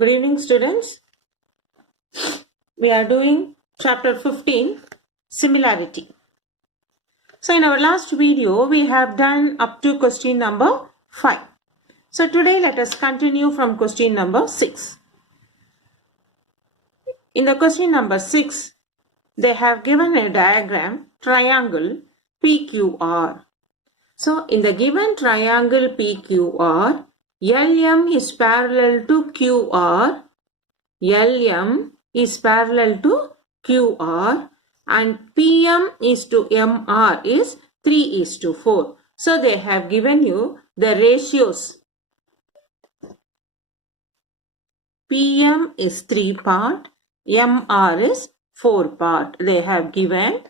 Good evening, students. We are doing chapter 15, Similarity. So in our last video, we have done up to question number 5. So today let us continue from question number 6. In the question number 6, they have given a diagram, triangle PQR. So in the given triangle PQR, LM is parallel to QR, LM is parallel to QR, and PM is to MR is 3:4. So they have given you the ratios. PM is 3 part, MR is 4 part. They have given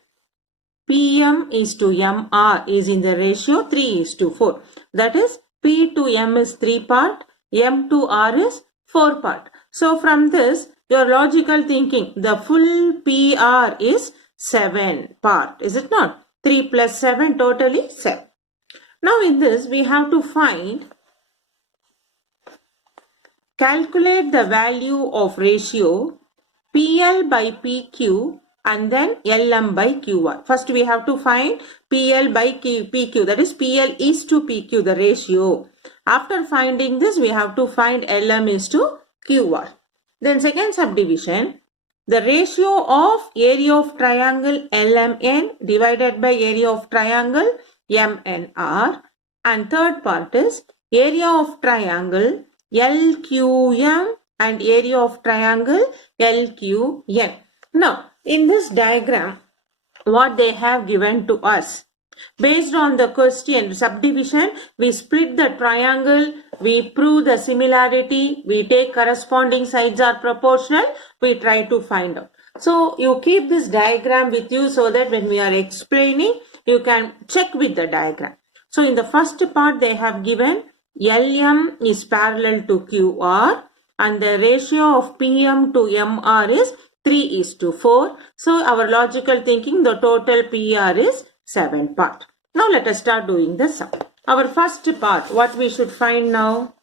PM is to MR is in the ratio 3:4. That is P to M is 3 part, M to R is 4 part. So from this, your logical thinking, the full PR is 7 part. Is it not? 3 plus 7, totally 7. Now in this, we have to calculate the value of ratio PL by PQ and then LM by QR. First we have to find PL by PQ, that is PL is to PQ, the ratio. After finding this, we have to find LM is to QR. Then second subdivision, the ratio of area of triangle LMN divided by area of triangle MNR. And third part is area of triangle LQM and area of triangle LQN. Now, in this diagram, what they have given to us, based on the question subdivision, we split the triangle, we prove the similarity, we take corresponding sides are proportional, we try to find out. So, you keep this diagram with you so that when we are explaining, you can check with the diagram. So, in the first part, they have given LM is parallel to QR and the ratio of PM to MR is 3:4. So, our logical thinking, the total PR is 7 part. Now, let us start doing the sum. Our first part, what we should find now?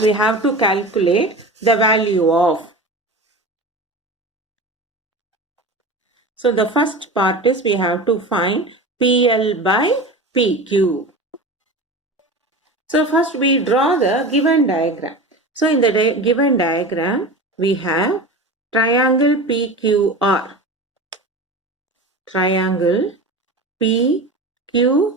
We have to calculate the value of. So, the first part is we have to find PL by PQ. So, first we draw the given diagram. So, in the given diagram, we have triangle PQR. Triangle PQR,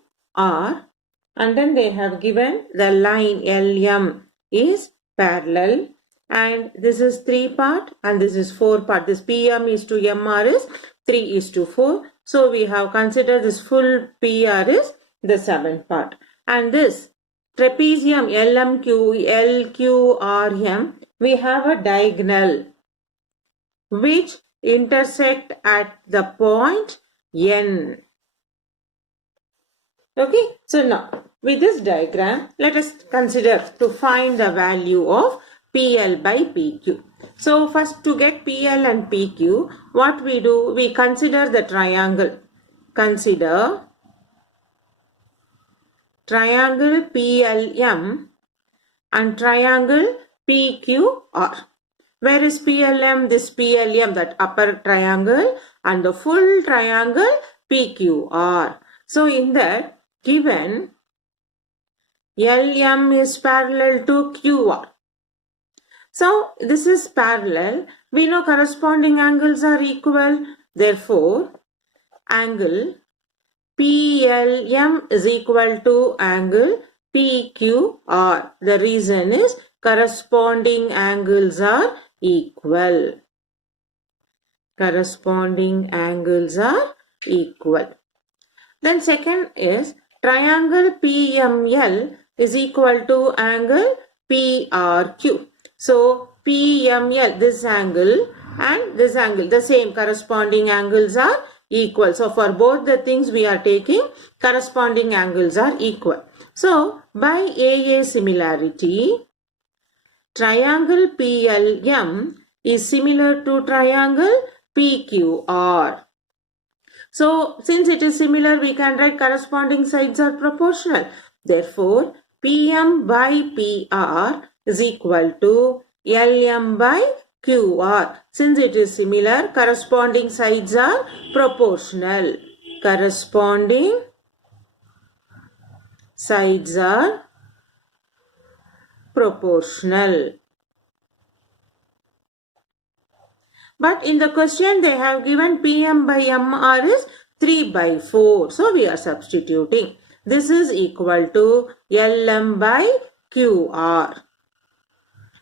and then they have given the line LM is parallel, and this is 3 part and this is 4 part. This PM is to MR is 3:4. So we have considered this full PR is the 7 part. And this trapezium LQRM, we have a diagonal which intersect at the point N. Okay, so now with this diagram, let us consider to find the value of PL by PQ. So first, to get PL and PQ, what we do, we consider the triangle. Consider triangle PLM and triangle PQR. Where is PLM? This PLM, that upper triangle, and the full triangle PQR. So in that, given LM is parallel to QR. So this is parallel. We know corresponding angles are equal. Therefore, angle PLM is equal to angle PQR. The reason is corresponding angles are equal. Corresponding angles are equal. Then second is triangle PML is equal to angle PRQ. So PML, this angle and this angle, the same, corresponding angles are equal. So for both the things we are taking, corresponding angles are equal. So by AA similarity, triangle PLM is similar to triangle PQR. So since it is similar, we can write corresponding sides are proportional. Therefore, PM by PR is equal to LM by QR. Since it is similar, corresponding sides are proportional. Corresponding sides are proportional. But in the question they have given PM by MR is 3 by 4. So we are substituting. This is equal to LM by QR.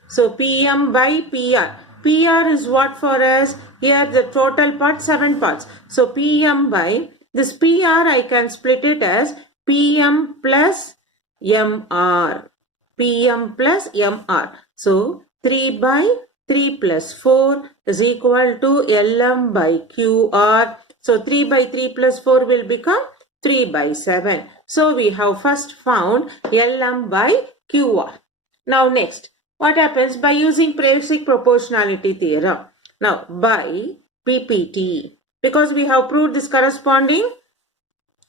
So PM by PR. PR is what for us? Here the total part 7 parts. So PM by this PR I can split it as PM plus MR. PM plus MR. So 3 by 3 plus 4 is equal to LM by QR. So 3 by 3 plus 4 will become 3 by 7. So we have first found LM by QR. Now next, what happens by using basic proportionality theorem? Now by PPT, because we have proved this corresponding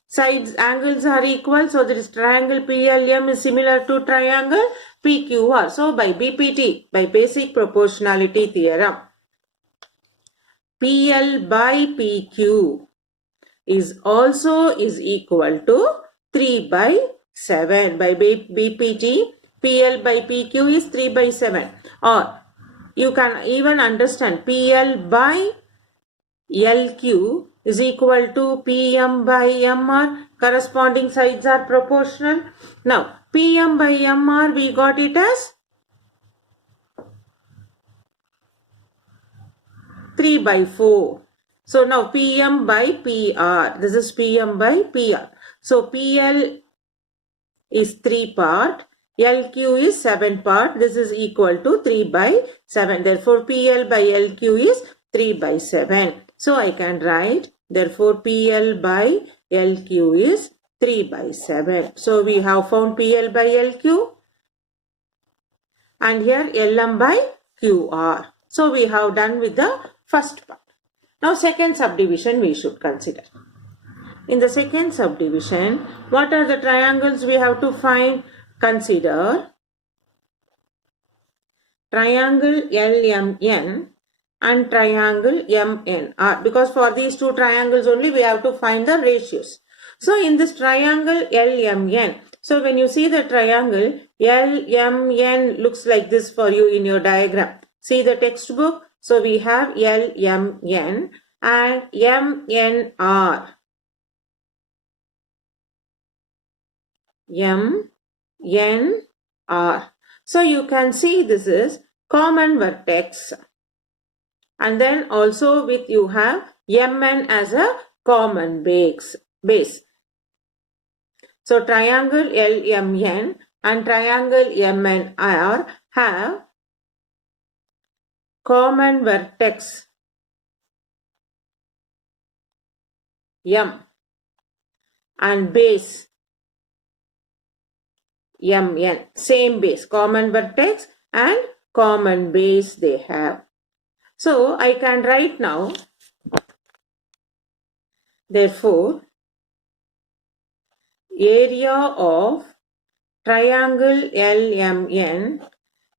sides angles are equal, so this triangle PLM is similar to triangle PQR. So by BPT, by basic proportionality theorem, PL by PQ is also is equal to 3 by 7. By BPT, PL by PQ is 3 by 7. Or you can even understand PL by LQ is equal to PM by MR. Corresponding sides are proportional. Now PM by MR we got it as 3 by 4. So now PM by PR. This is PM by PR. So PL is 3 part. LQ is 7 part. This is equal to 3 by 7. Therefore PL by LQ is 3 by 7. So I can write, therefore PL by LQ is 3 by 7. So we have found PL by LQ and here LM by QR. So we have done with the first part. Now second subdivision we should consider. In the second subdivision, what are the triangles we have to find? Consider triangle LMN and triangle MNR, because for these two triangles only we have to find the ratios. So in this triangle LMN, so when you see the triangle LMN looks like this for you in your diagram. See the textbook. So we have LMN and MNR. MNR. So you can see this is common vertex. And then also with you have MN as a common base. So triangle LMN and triangle MNR have common vertex M and base MN. Same base, common vertex and common base they have. So I can write now, therefore area of triangle LMN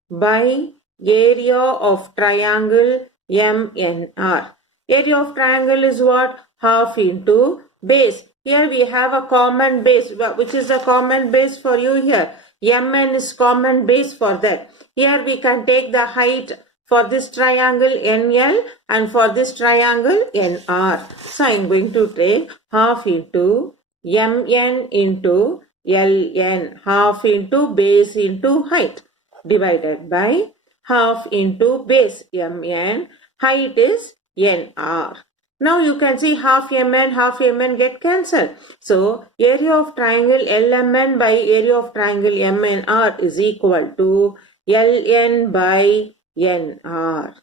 by area of triangle MNR. Area of triangle is what? Half into base. Here we have a common base. Which is a common base for you here? MN is common base for that. Here we can take the height for this triangle NL and for this triangle NR. So I am going to take half into MN into LN. Half into base into height divided by half into base MN. Height is NR. Now you can see half MN get cancelled. So area of triangle LMN by area of triangle MNR is equal to LN by NR.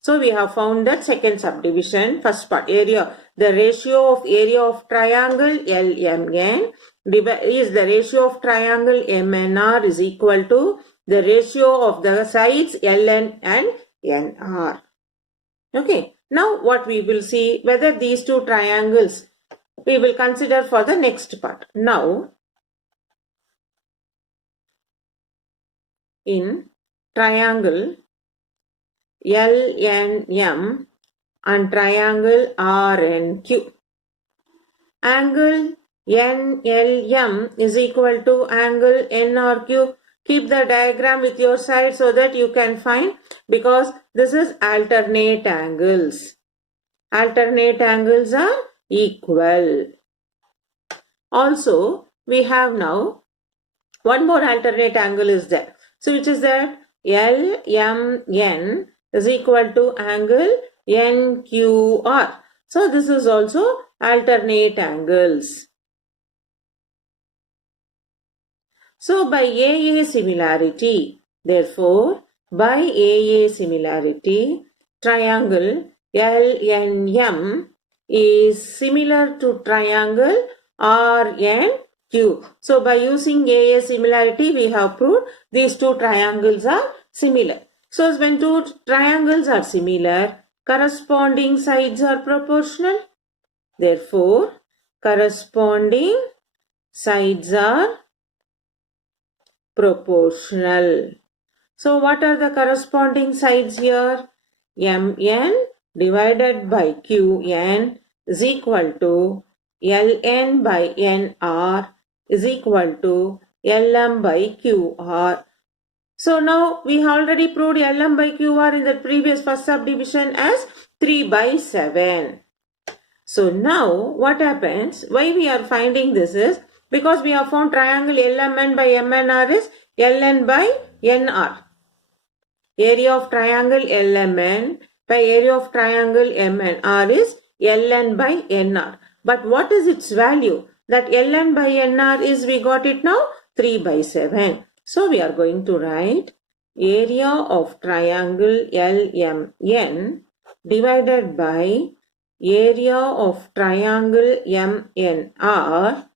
So we have found that second subdivision. First part, area. The ratio of area of triangle LMN is the ratio of triangle MNR is equal to the ratio of the sides LN and NR. Okay. Now what we will see, whether these two triangles we will consider for the next part. Now in triangle LNM and triangle RNQ. Angle NLM is equal to angle NRQ. Keep the diagram with your side so that you can find, because this is alternate angles. Alternate angles are equal. Also, we have now one more alternate angle is there. So, which is that LMN is equal to angle NQR. So, this is also alternate angles. So, by AA similarity, therefore, by AA similarity, triangle LNM is similar to triangle RNQ. So, by using AA similarity, we have proved these two triangles are similar. So, when two triangles are similar, corresponding sides are proportional. Therefore, corresponding sides are proportional. So, what are the corresponding sides here? MN divided by QN is equal to LN by NR is equal to LM by QR. So, now we already proved LM by QR in the previous first subdivision as 3 by 7. So, now what happens? Why we are finding this is because we have found triangle LMN by MNR is LN by NR. Area of triangle LMN by area of triangle MNR is LN by NR. But what is its value? That LN by NR is, we got it now, 3 by 7. So, we are going to write area of triangle LMN divided by area of triangle MNR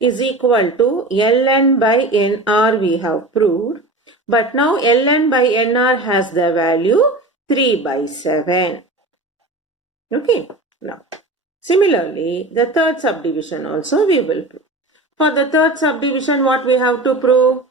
is equal to LN by NR we have proved. But now LN by NR has the value 3 by 7. Okay. Now, similarly, the third subdivision also we will prove. For the third subdivision, what we have to prove?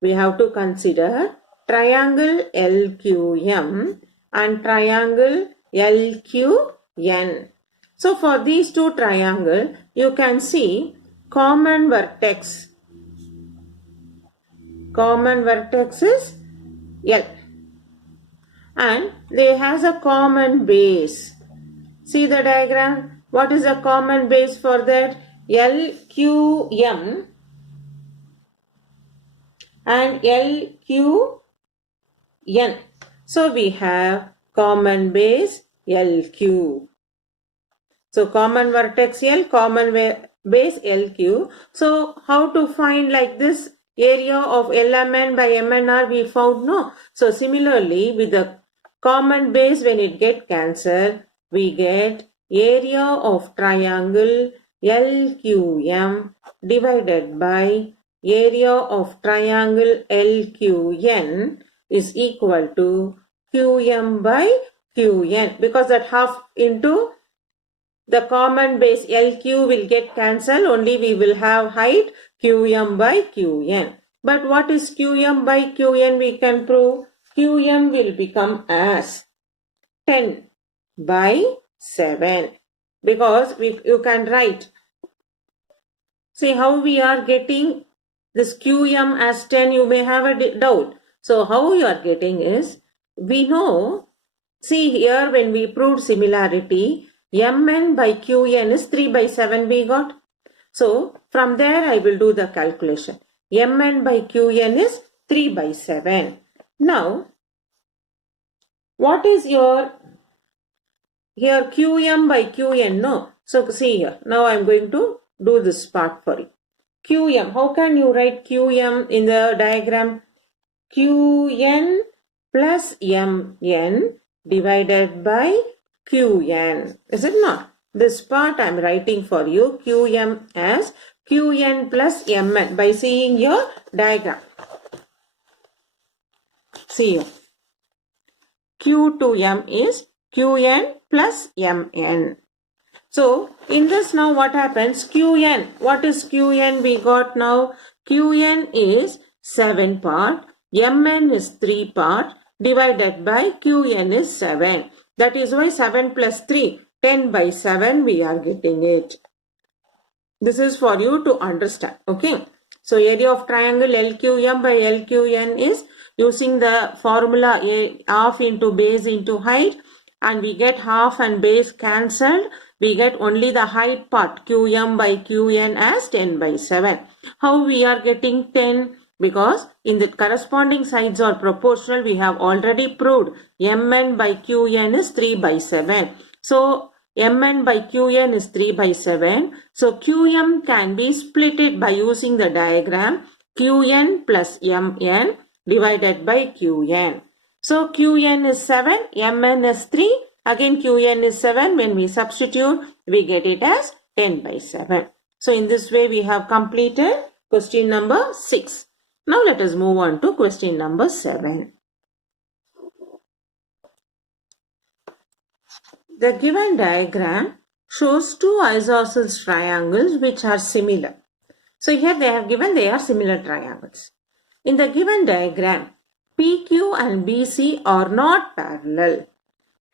We have to consider triangle LQM and triangle LQN. So, for these two triangles, you can see common vertex. Common vertex is L. And they has a common base. See the diagram? What is a common base for that? LQM and LQN. So, we have common base LQ. So, common vertex L, common base LQ. So, how to find like this area of LMN by MNR we found no. So, similarly with the common base when it get cancelled, we get area of triangle LQM divided by area of triangle LQN is equal to QM by QN, because that half into the common base LQ will get cancelled, only we will have height QM by QN. But what is QM by QN we can prove? QM will become as 10 by 7, because you can write. See how we are getting this QM as 10, you may have a doubt. So how you are getting is, we know, see here when we proved similarity, MN by QN is 3 by 7 we got. So, from there I will do the calculation. MN by QN is 3 by 7. Now, what is your, here QM by QN, no? So, see here, now I am going to do this part for you. QM, how can you write QM in the diagram? QN plus MN divided by QN. Is it not? This part I am writing for you, QM as QN plus MN by seeing your diagram. See here. Q to M is QN plus MN. So, in this now what happens? QN. What is QN we got now? QN is 7 part. Mn is 3 part divided by Qn is 7. That is why 7 plus 3, 10 by 7 we are getting it. This is for you to understand. Okay. So area of triangle LQM by LQN is using the formula half into base into height, and we get half and base cancelled. We get only the height part QM by QN as 10 by 7. How we are getting 10? Because in the corresponding sides are proportional. We have already proved Mn by Qn is 3 by 7. So Mn by Qn is 3 by 7. So Qm can be splitted by using the diagram Qn plus Mn divided by Qn. So Qn is 7, Mn is 3. Again Qn is 7. When we substitute, we get it as 10 by 7. So in this way we have completed question number 6. Now let us move on to question number 7. The given diagram shows two isosceles triangles which are similar. So here they have given they are similar triangles. In the given diagram, PQ and BC are not parallel.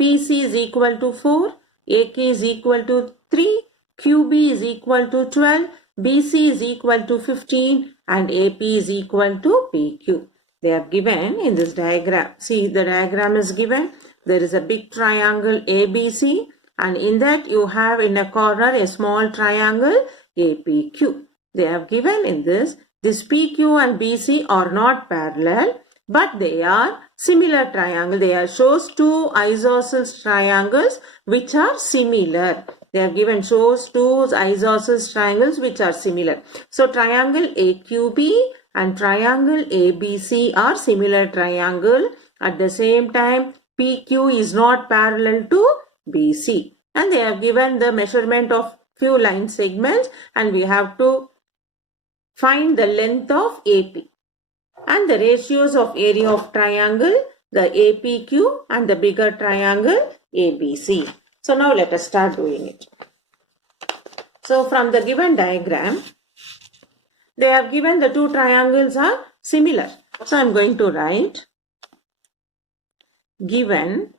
PC is equal to 4, AK is equal to 3, QB is equal to 12, BC is equal to 15 and AP is equal to PQ. They are given in this diagram. See, the diagram is given. There is a big triangle ABC, and in that you have in a corner a small triangle APQ. They have given in this PQ and BC are not parallel, but they are similar triangle. They are shows two isosceles triangles which are similar. They have given shows two isosceles triangles which are similar. So triangle AQB and triangle ABC are similar triangle. At the same time, PQ is not parallel to BC. And they have given the measurement of few line segments, and we have to find the length of AP and the ratios of area of triangle, the APQ and the bigger triangle ABC. So now let us start doing it. So from the given diagram, they have given the two triangles are similar. So I am going to write given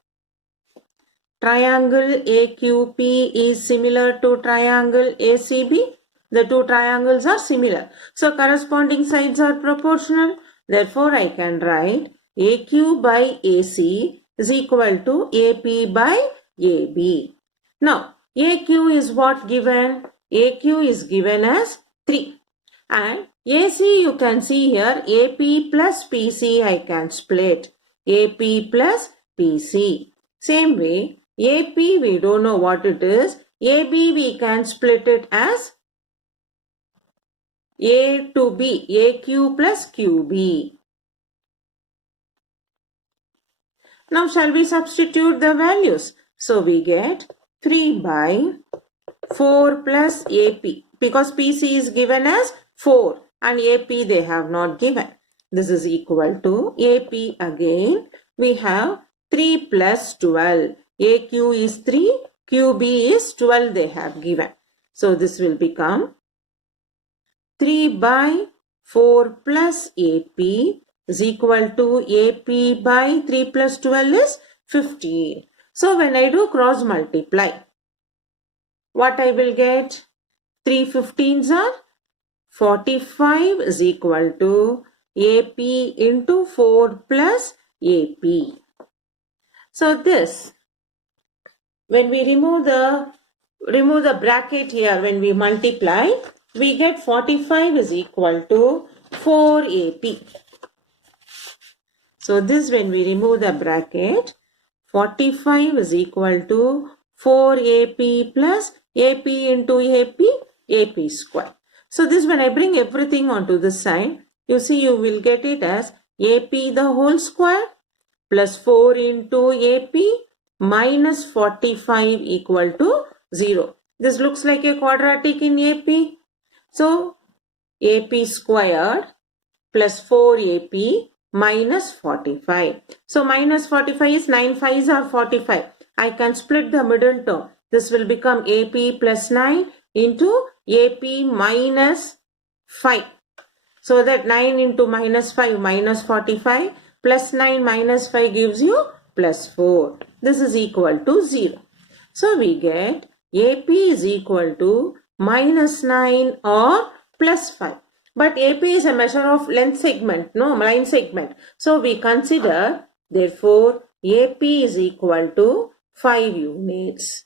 triangle AQP is similar to triangle ACB. The two triangles are similar. So corresponding sides are proportional. Therefore I can write AQ by AC is equal to AP by AB. Now AQ is what given? AQ is given as 3. And AC you can see here AP plus PC I can split. AP plus PC. Same way AP we don't know what it is. AB we can split it as A to B. AQ plus QB. Now shall we substitute the values? So we get 3 by 4 plus AP. Because PC is given as 4 and AP they have not given. This is equal to AP again. We have 3 plus 12. AQ is 3. QB is 12 they have given. So this will become 3 by 4 plus AP is equal to AP by 3 plus 12 is 15. So when I do cross multiply, what I will get? 3 15s are 45 is equal to AP into 4 plus AP. So this, when we remove the bracket here, when we multiply, we get 45 is equal to 4AP. So this, when we remove the bracket, 45 is equal to 4AP plus AP into AP square. So this, when I bring everything onto this side, you see you will get it as AP the whole square plus 4 into AP minus 45 equal to 0. This looks like a quadratic in AP. So AP squared plus 4AP minus 45. So minus 45 is 9 5s are 45. I can split the middle term. This will become AP plus 9 into AP minus 5. So that 9 into minus 5 minus 45 plus 9 minus 5 gives you plus 4. This is equal to 0. So we get AP is equal to minus 9 or plus 5. But AP is a measure of length segment, no, line segment. So we consider, therefore, AP is equal to 5 units.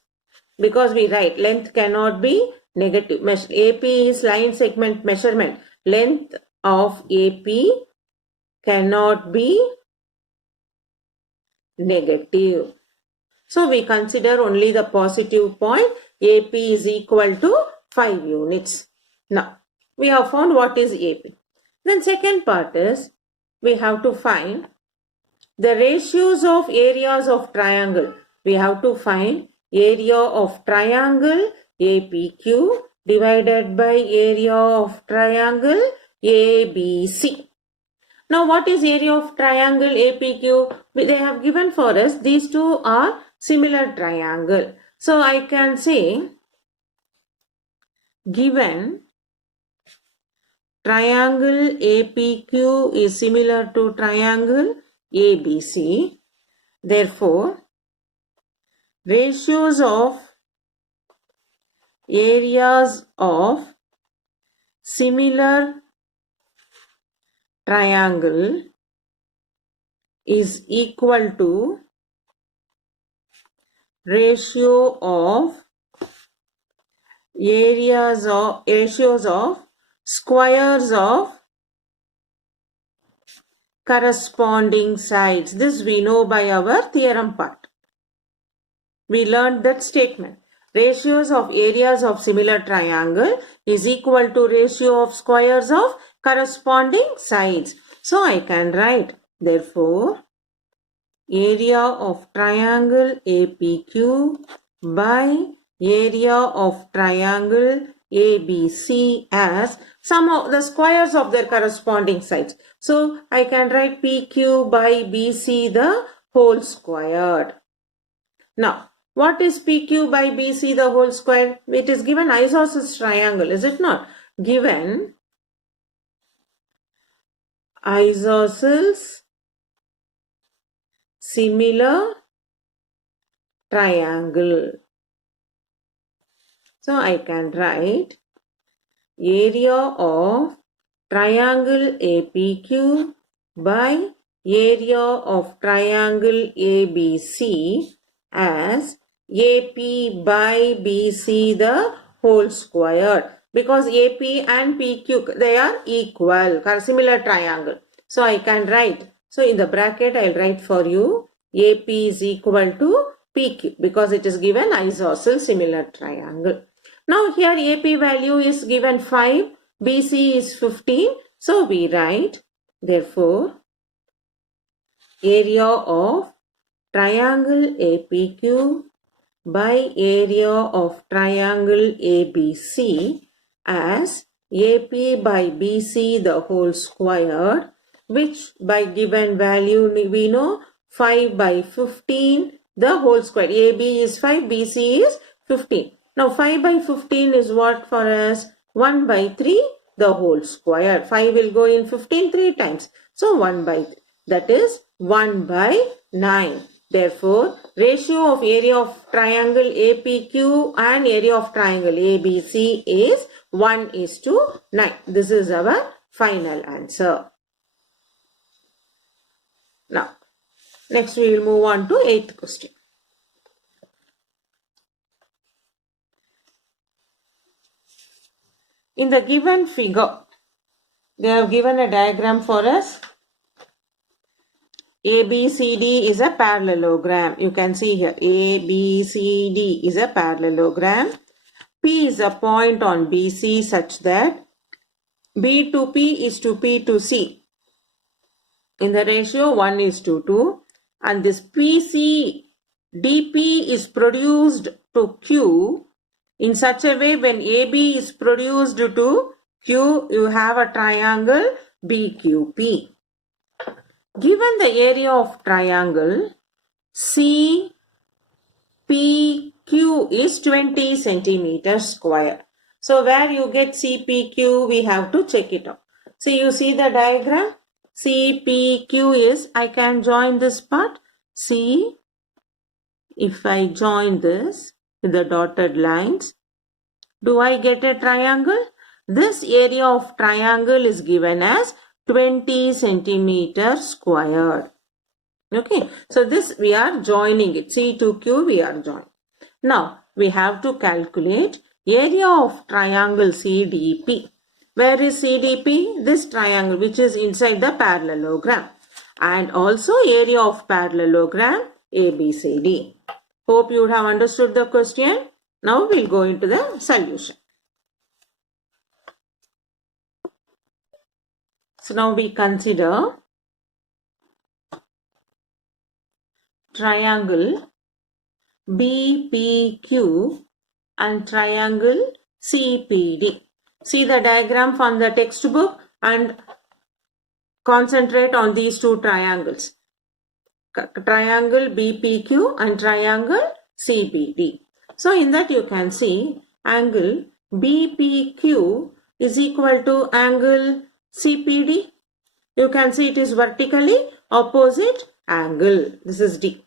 Because we write length cannot be negative. AP is line segment measurement. Length of AP cannot be negative. So we consider only the positive point. AP is equal to 5 units. Now, we have found what is AP. Then second part is, we have to find the ratios of areas of triangle. We have to find area of triangle APQ divided by area of triangle ABC. Now, what is area of triangle APQ? They have given for us, these two are similar triangle. So, I can say, given triangle APQ is similar to triangle ABC, therefore, ratios of areas of similar triangle is equal to ratio of ratios of squares of corresponding sides. This we know by our theorem part. We learned that statement. Ratios of areas of similar triangle is equal to ratio of squares of corresponding sides. So I can write, therefore, area of triangle APQ by area of triangle ABC as sum of the squares of their corresponding sides. So I can write PQ by BC the whole squared. Now, what is PQ by BC the whole square? It is given isosceles triangle, is it not? Given isosceles similar triangle. So, I can write area of triangle APQ by area of triangle ABC as AP by BC the whole square, because AP and PQ, they are equal, similar triangle. So I can write, so in the bracket I will write for you AP is equal to PQ because it is given isosceles similar triangle. Now here AP value is given 5, BC is 15. So we write, therefore, area of triangle APQ by area of triangle ABC as AP by BC the whole squared, which by given value we know 5 by 15 the whole square. AB is 5, BC is 15. Now 5 by 15 is what for us? 1 by 3 the whole square. 5 will go in 15 3 times. So 1 by 3. That is 1 by 9. Therefore, ratio of area of triangle APQ and area of triangle ABC is 1:9. This is our final answer. Now, next we will move on to 8th question. In the given figure, they have given a diagram for us. ABCD is a parallelogram. You can see here ABCD is a parallelogram. P is a point on BC such that B to P is to P to C in the ratio 1:2, and this PC DP is produced to Q in such a way when AB is produced to Q, you have a triangle BQP. Given the area of triangle CPQ is 20 centimeters square. So where you get CPQ, we have to check it out. See, you see the diagram? CPQ is, I can join this part. See, if I join this with the dotted lines, do I get a triangle? This area of triangle is given as 20 centimeters squared. Okay, so this we are joining it. C to Q we are joining. Now, we have to calculate area of triangle CDP. Where is CDP? This triangle which is inside the parallelogram. And also area of parallelogram ABCD. Hope you would have understood the question. Now we'll go into the solution. So now we consider triangle BPQ and triangle CPD. See the diagram from the textbook and concentrate on these two triangles. Triangle BPQ and triangle CPD. So in that you can see angle BPQ is equal to angle CPD. You can see it is vertically opposite angle. This is D.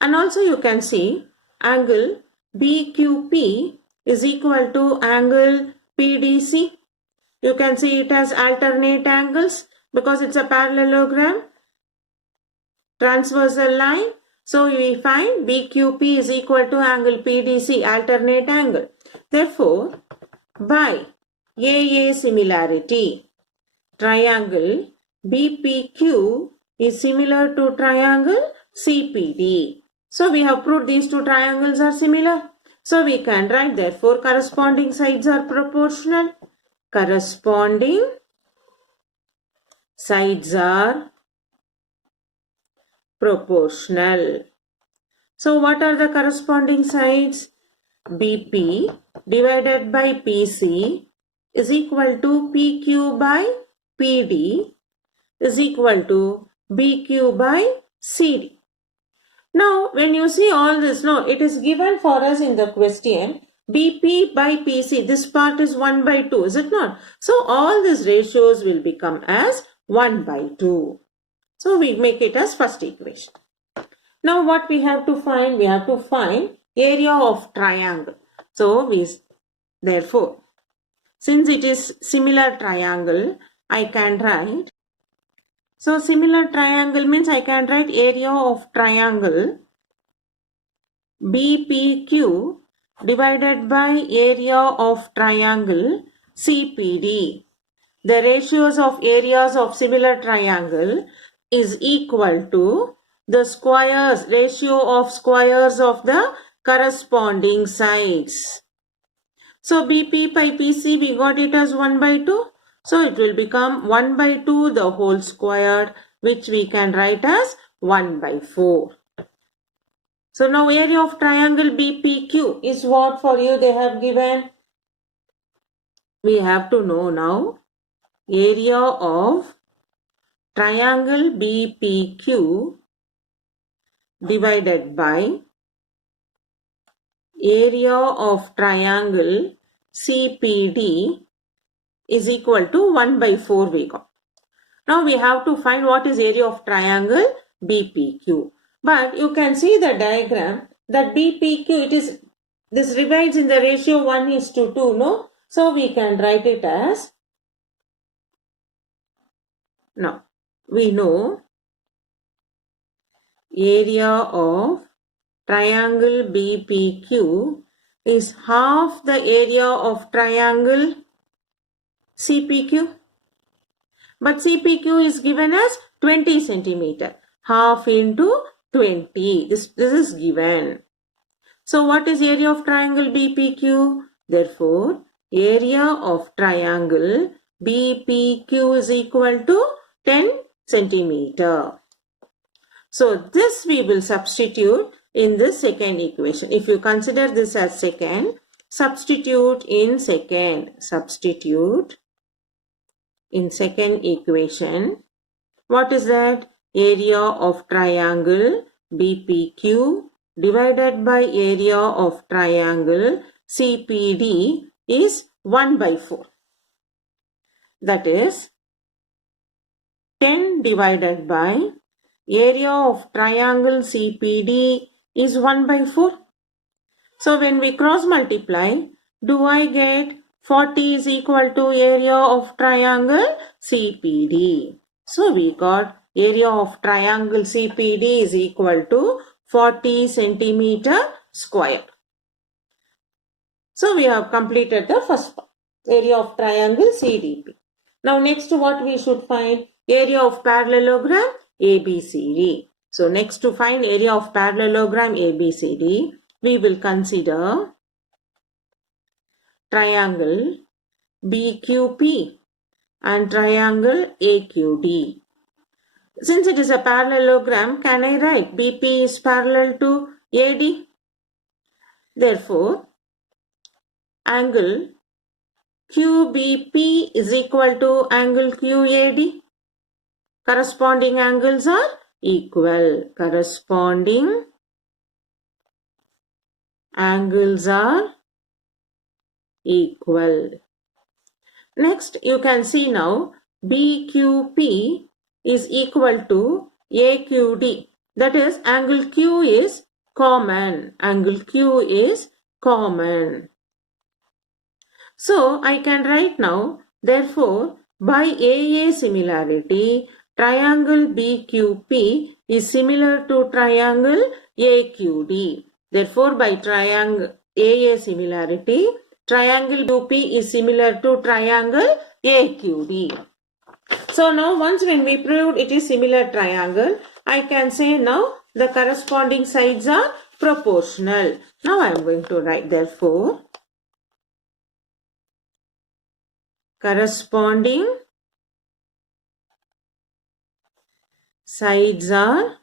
And also you can see angle BQP is equal to angle PDC. You can see it as alternate angles because it's a parallelogram, transversal line. So we find BQP is equal to angle PDC, alternate angle. Therefore, by AA similarity, triangle BPQ is similar to triangle CPD. So we have proved these two triangles are similar. So we can write therefore corresponding sides are proportional. Corresponding sides are proportional. So what are the corresponding sides? BP divided by PC is equal to PQ by PD is equal to BQ by CD. Now, when you see all this, no, it is given for us in the question, BP by PC, this part is 1 by 2, is it not? So, all these ratios will become as 1 by 2. So, we make it as first equation. Now, what we have to find? We have to find area of triangle. So, therefore, since it is similar triangle, I can write. So, similar triangle means I can write area of triangle BPQ divided by area of triangle CPD. The ratios of areas of similar triangle is equal to the squares, ratio of squares of the corresponding sides. So, BP by PC we got it as 1 by 2. So, it will become 1 by 2 the whole squared, which we can write as 1 by 4. So, now area of triangle BPQ is what for you they have given? We have to know now area of triangle BPQ divided by area of triangle CPD is equal to 1 by 4 we got. Now we have to find what is area of triangle BPQ. But you can see the diagram that BPQ, this remains in the ratio 1:2, no? So we can write it as, now we know area of triangle BPQ is half the area of triangle CPQ. But CPQ is given as 20 centimeter. Half into 20. This is given. So what is area of triangle BPQ? Therefore, area of triangle BPQ is equal to 10 centimeter. So this we will substitute in this second equation. If you consider this as second, substitute in second. Substitute in second equation. What is that? Area of triangle BPQ divided by area of triangle CPD is 1 by 4. that is 10 divided by area of triangle CPD is 1 by 4. So when we cross multiply, do I get 40 is equal to area of triangle CPD? So we got area of triangle CPD is equal to 40 centimeter square. So we have completed the first part, area of triangle CDP. Now next what we should find? Area of parallelogram ABCD. So next to find area of parallelogram ABCD, we will consider triangle BQP and triangle AQD. Since it is a parallelogram, can I write BP is parallel to AD? Therefore, angle QBP is equal to angle QAD. Corresponding angles are equal. Corresponding angles are equal. Next, you can see now BQP is equal to AQD. That is, angle Q is common. Angle Q is common. So, I can write now, therefore, by AA similarity, triangle BQP is similar to triangle AQD. Therefore, by triangle AA similarity, triangle BQP is similar to triangle AQD. So now once when we proved it is similar triangle, I can say now the corresponding sides are proportional. Now I am going to write therefore corresponding sides are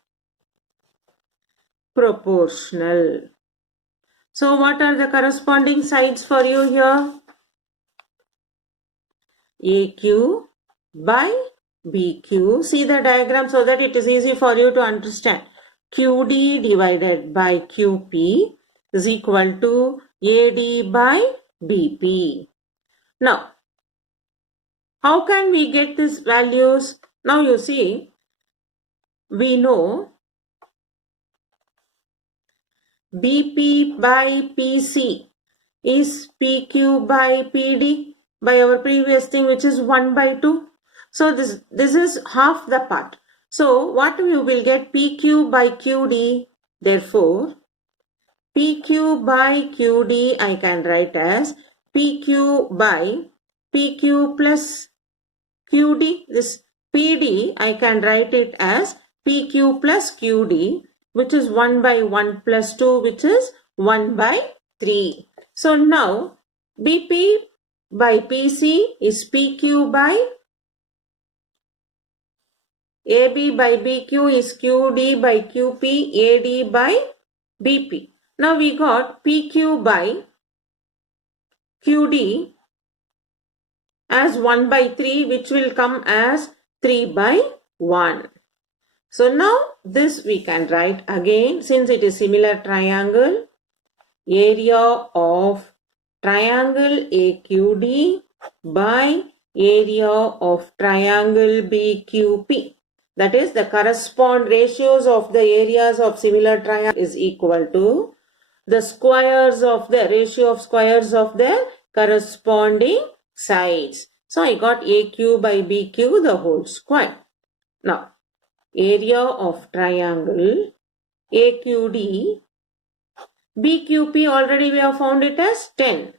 proportional. So what are the corresponding sides for you here? AQ by BQ. See the diagram so that it is easy for you to understand. QD divided by QP is equal to AD by BP. Now, how can we get these values? Now you see, we know BP by PC is PQ by PD by our previous thing, which is 1 by 2. So this is half the part. So what we will get? PQ by QD. Therefore, PQ by QD I can write as PQ by PQ plus QD. This PD I can write it as PQ plus QD, which is 1 by 1 plus 2, which is 1 by 3. So now BP by PC is PQ by AB by BQ is QD by QP, AD by BP. Now we got PQ by QD as 1 by 3, which will come as 3 by 1. So now this we can write again, since it is similar triangle, area of triangle AQD by area of triangle BQP. That is, the correspond ratios of the areas of similar triangle is equal to the squares of the ratio of squares of the corresponding sides. So I got AQ by BQ the whole square. Now, area of triangle AQD, BQP already we have found it as 10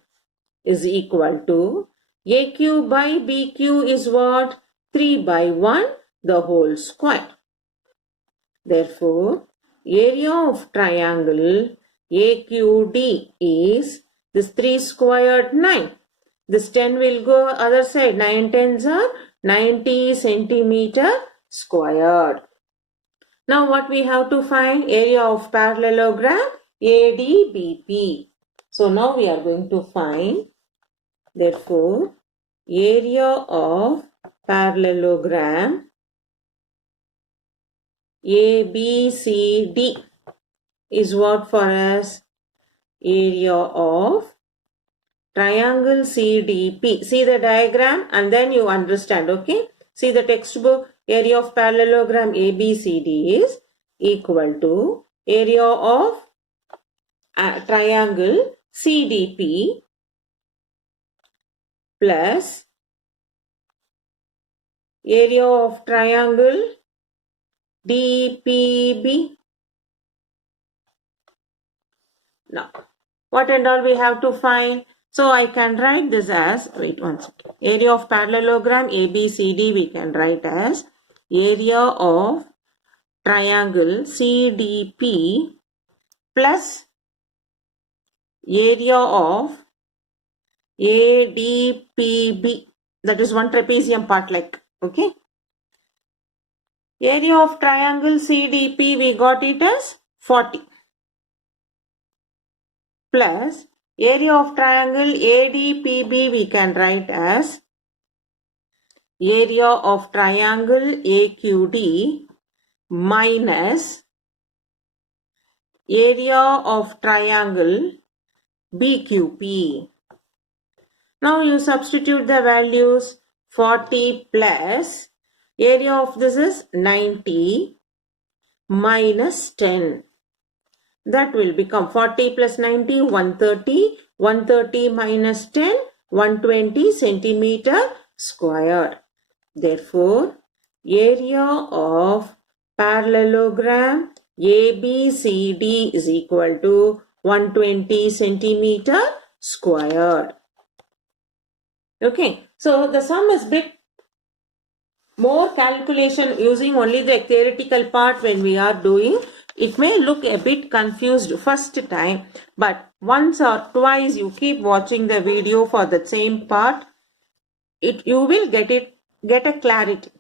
is equal to AQ by BQ is what? 3 by 1 the whole square. Therefore, area of triangle AQD is this 3 squared 9. This 10 will go other side. 9 tens are 90 centimeter squared. Now what we have to find? Area of parallelogram ADBP. So now we are going to find, therefore, area of parallelogram ABCD is what for us? Area of triangle CDP. See the diagram and then you understand, okay? See the textbook. Area of parallelogram ABCD is equal to area of triangle CDP plus area of triangle DPB. Now, what and all we have to find? So I can write this as, wait one second. Area of parallelogram ABCD we can write as area of triangle CDP plus area of ADPB. That is one trapezium part like, okay. Area of triangle CDP we got it as 40 plus area of triangle ADPB we can write as area of triangle AQD minus area of triangle BQP. Now you substitute the values. 40 plus area of this is 90 minus 10. That will become 40 plus 90, 130. 130 minus 10, 120 centimeter square. Therefore, area of parallelogram ABCD is equal to 120 centimeter square. Okay, so the sum is bit more calculation using only the theoretical part when we are doing. It may look a bit confused first time, but once or twice you keep watching the video for the same part, you will get a clarity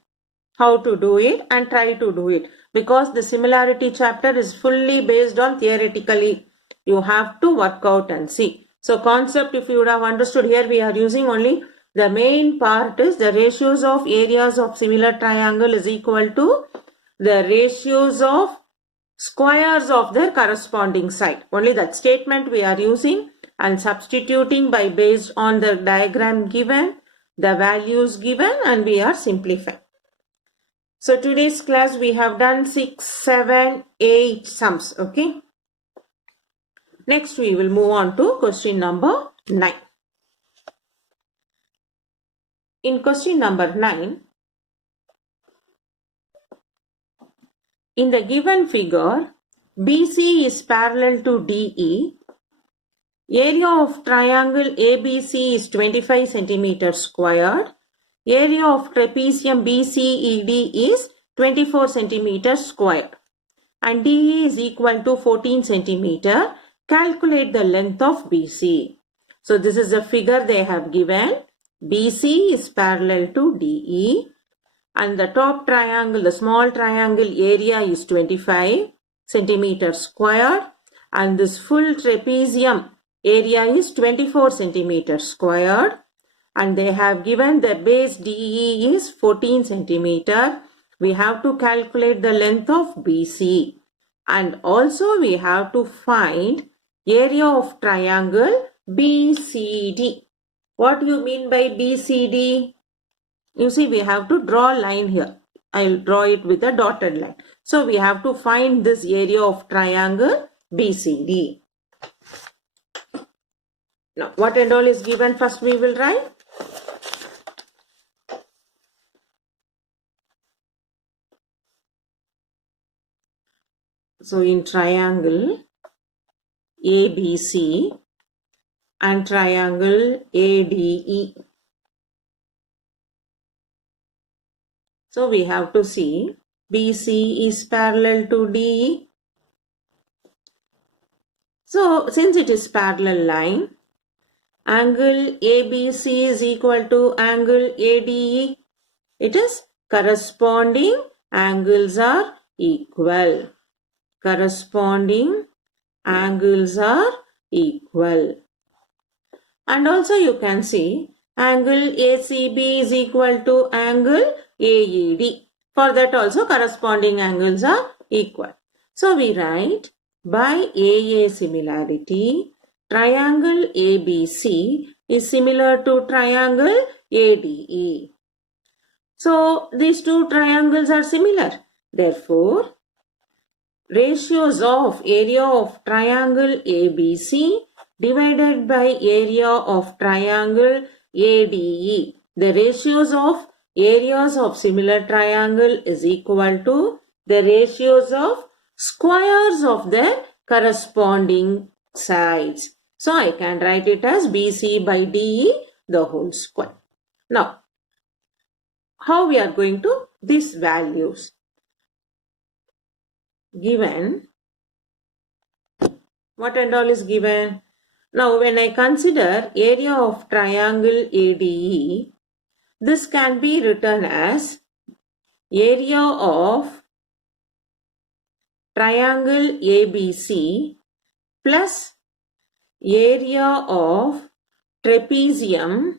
how to do it and try to do it, because the similarity chapter is fully based on theoretically. You have to work out and see. So concept, if you would have understood, here we are using only the main part is the ratios of areas of similar triangle is equal to the ratios of squares of their corresponding side. Only that statement we are using and substituting by based on the diagram given, the values given, and we are simplifying. So today's class we have done 6, 7, 8 sums. Okay. Next we will move on to question number 9. In question number 9, in the given figure, BC is parallel to DE. Area of triangle ABC is 25 centimeters squared. Area of trapezium BCED is 24 centimeters squared. And DE is equal to 14 centimeter. Calculate the length of BC. So this is the figure they have given. BC is parallel to DE. And the top triangle, the small triangle area is 25 centimeters squared. And this full trapezium area is 24 centimeters squared. And they have given the base DE is 14 centimeter. We have to calculate the length of BC. And also we have to find area of triangle BCD. What do you mean by BCD? You see, we have to draw a line here. I will draw it with a dotted line. So we have to find this area of triangle BCD. Now, what and all is given? First we will write. So in triangle ABC and triangle ADE. So we have to see BC is parallel to DE. So since it is parallel line, angle ABC is equal to angle ADE. It is corresponding angles are equal. Corresponding angles are equal. And also you can see angle ACB is equal to angle AED. For that also corresponding angles are equal. So we write by AA similarity, triangle ABC is similar to triangle ADE. So these two triangles are similar. Therefore, ratios of area of triangle ABC divided by area of triangle ADE. The ratios of areas of similar triangle is equal to the ratios of squares of their corresponding sides. So I can write it as BC by DE the whole square. Now, how we are going to these values? Given, what and all is given? Now, when I consider area of triangle ADE, this can be written as area of triangle ABC plus area of trapezium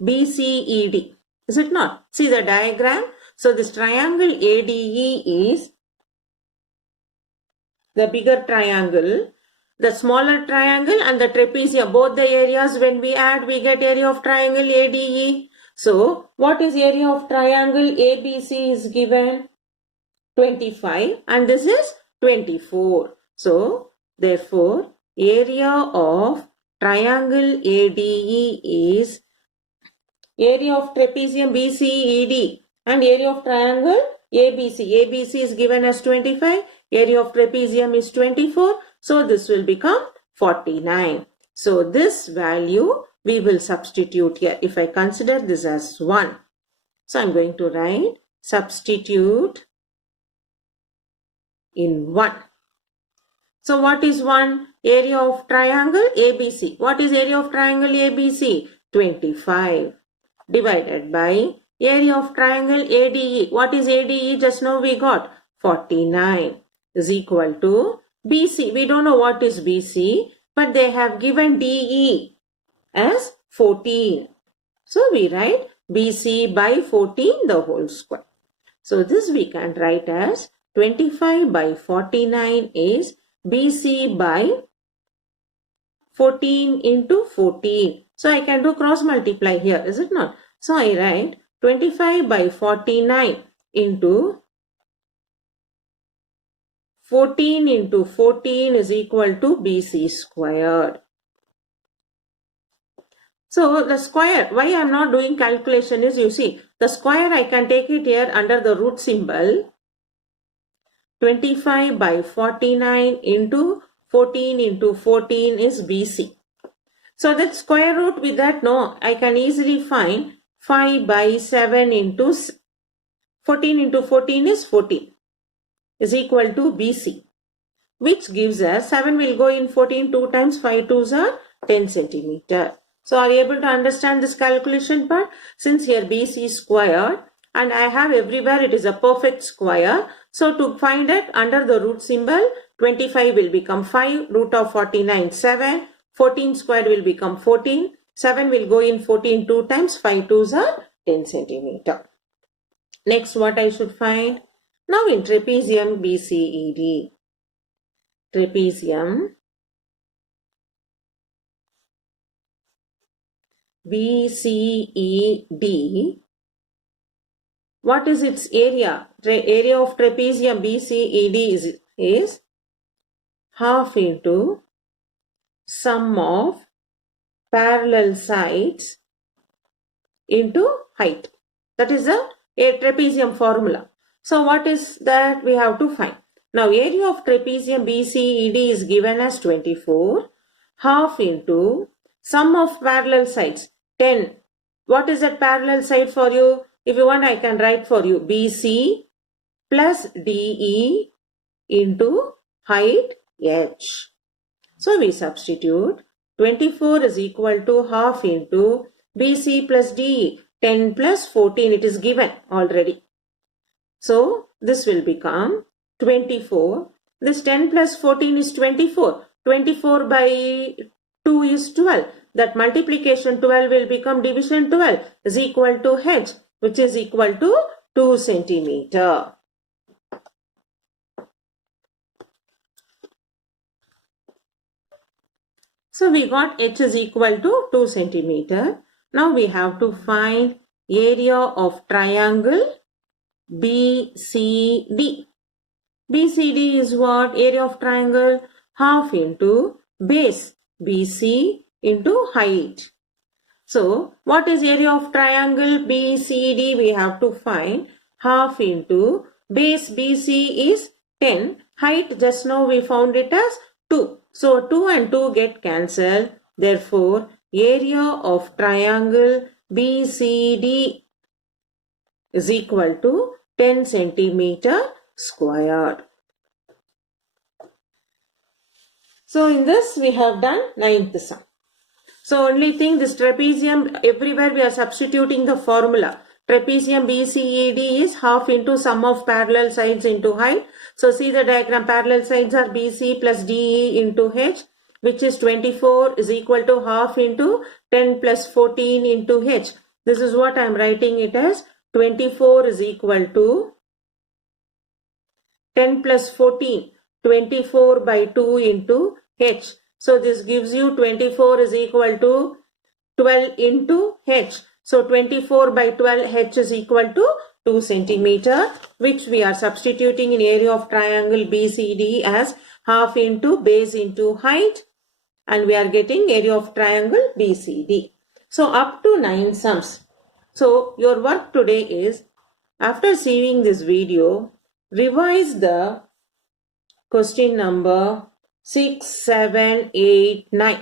BCED. Is it not? See the diagram. So this triangle ADE is the bigger triangle, the smaller triangle and the trapezium. Both the areas, when we add, we get area of triangle ADE. So what is area of triangle ABC is given? 25 and this is 24. So therefore area of triangle ADE is area of trapezium BCED and area of triangle ABC. ABC is given as 25. Area of trapezium is 24. So this will become 49. So this value we will substitute here. If I consider this as 1. So I am going to write substitute in 1. So what is 1? Area of triangle ABC. What is area of triangle ABC? 25 divided by area of triangle ADE. What is ADE? Just now we got 49 is equal to BC. We don't know what is BC, but they have given DE as 14. So we write BC by 14 the whole square. So this we can write as 25 by 49 is BC by 14 into 14. So I can do cross multiply here, is it not? So I write 25 by 49 into 14 into 14 is equal to BC squared. So the square, why I am not doing calculation is, you see, the square I can take it here under the root symbol. 25 by 49 into 14 into 14 is BC. So that square root with that, no, I can easily find 5 by 7 into 14 into 14 is 14 is equal to BC, which gives us 7 will go in 14 2 times, 5 2s are 10 centimeter. So are you able to understand this calculation part? Since here BC is squared and I have everywhere it is a perfect square. So to find it under the root symbol, 25 will become 5, root of 49 7, 14 squared will become 14, 7 will go in 14 2 times, 5 2s are 10 centimeter. Next what I should find? Now in trapezium BCED, trapezium BCED, what is its area? Area of trapezium BCED is half into sum of parallel sides into height. That is a trapezium formula. So what is that we have to find? Now area of trapezium BCED is given as 24, half into sum of parallel sides 10. What is that parallel side for you? If you want, I can write for you BC plus DE into height H. So we substitute 24 is equal to half into BC plus DE. 10 plus 14 it is given already. So this will become 24. This 10 plus 14 is 24. 24 by 2 is 12. That multiplication 12 will become division 12 is equal to H, which is equal to 2 centimeter. So we got h is equal to 2 centimeter. Now we have to find area of triangle BCD. BCD is what? Area of triangle half into base BC into height. So what is area of triangle BCD? We have to find half into base BC is 10. Height just now we found it as 2. So 2 and 2 get cancelled. Therefore, area of triangle BCD is equal to 10 centimeter squared. So in this we have done 9th sum. So only thing, this trapezium, everywhere we are substituting the formula. Trapezium BCED is half into sum of parallel sides into height. So see the diagram, parallel sides are BC plus DE into H, which is 24 is equal to half into 10 plus 14 into H. This is what I am writing it as. 24 is equal to 10 plus 14, 24 by 2 into H. So this gives you 24 is equal to 12 into H. So 24 by 12 H is equal to 2 centimeter, which we are substituting in area of triangle BCD as half into base into height, and we are getting area of triangle BCD. So up to 9 sums. So your work today is, after seeing this video, revise the question number 6, 7, 8, 9.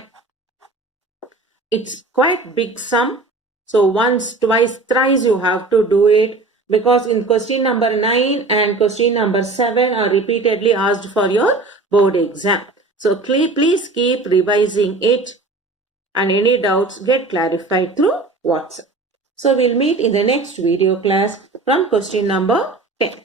It's quite big sum. So once, twice, thrice you have to do it, because in question number 9 and question number 7 are repeatedly asked for your board exam. So please keep revising it, and any doubts get clarified through WhatsApp. So we'll meet in the next video class from question number 10.